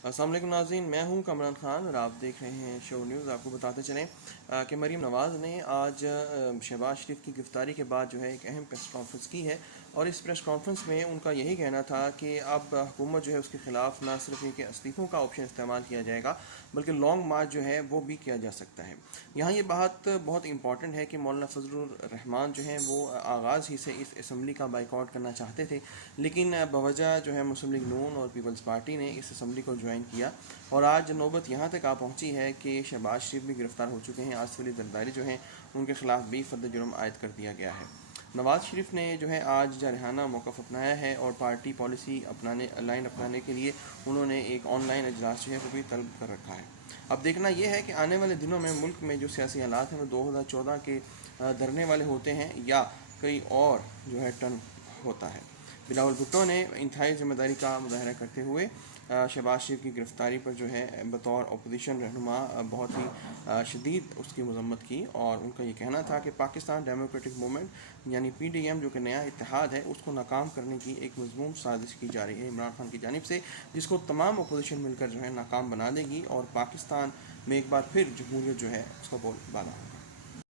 अस्सलाम वालेकुम नाज़रीन, मैं हूं कमरान खान और आप देख रहे हैं शो न्यूज़। आपको बताते चलें कि मरीम नवाज़ ने आज शहबाज शरीफ की गिरफ़्तारी के बाद जो है एक अहम प्रेस कॉन्फ्रेंस की है और इस प्रेस कॉन्फ्रेंस में उनका यही कहना था कि अब हुकूमत जो है उसके ख़िलाफ़ ना सिर्फ ये कि इस्तीफ़ों का ऑप्शन इस्तेमाल किया जाएगा बल्कि लॉन्ग मार्च जो है वो भी किया जा सकता है। यहाँ ये बात बहुत इंपॉर्टेंट है कि मौलाना फजलुर रहमान जो हैं वो आगाज़ ही से इस असम्बली का बाइकआउट करना चाहते थे, लेकिन बवजह जो है मुस्लिम लीग नून और पीपल्स पार्टी ने इस असम्बली को ज्वाइन किया और आज नौबत यहाँ तक आ पहुँची है कि शहबाज शरीफ भी गिरफ़्तार हो चुके हैं। आसिफ अली जरदारी जो हैं उनके ख़िलाफ़ भी फर्द जुर्म आयद कर दिया गया है। नवाज़ शरीफ ने जो है आज जारहाना मौक़िफ़ अपनाया है और पार्टी पॉलिसी अपनाने के लिए उन्होंने एक ऑनलाइन इजलास जो है वो भी तलब कर रखा है। अब देखना यह है कि आने वाले दिनों में मुल्क में जो सियासी हालात हैं वो 2014 के धरने वाले होते हैं या कई और जो है टर्न होता है। बिलावल भुट्टो ने इंतहाई ज़िम्मेदारी का मुजाहरा करते हुए शहबाज शरीफ की गिरफ़्तारी पर जो है बतौर अपोजिशन रहनुमा बहुत ही शदीद उसकी मज़म्मत की और उनका ये कहना था कि पाकिस्तान डेमोक्रेटिक मूवमेंट यानी PDM जो कि नया इत्तेहाद है उसको नाकाम करने की एक मज़मूम साजिश की जा रही है इमरान खान की जानिब से, जिसको तमाम अपोजिशन मिलकर जो है नाकाम बना देगी और पाकिस्तान में एक बार फिर जमहूरियत जो है उसका बोलबाला होगा।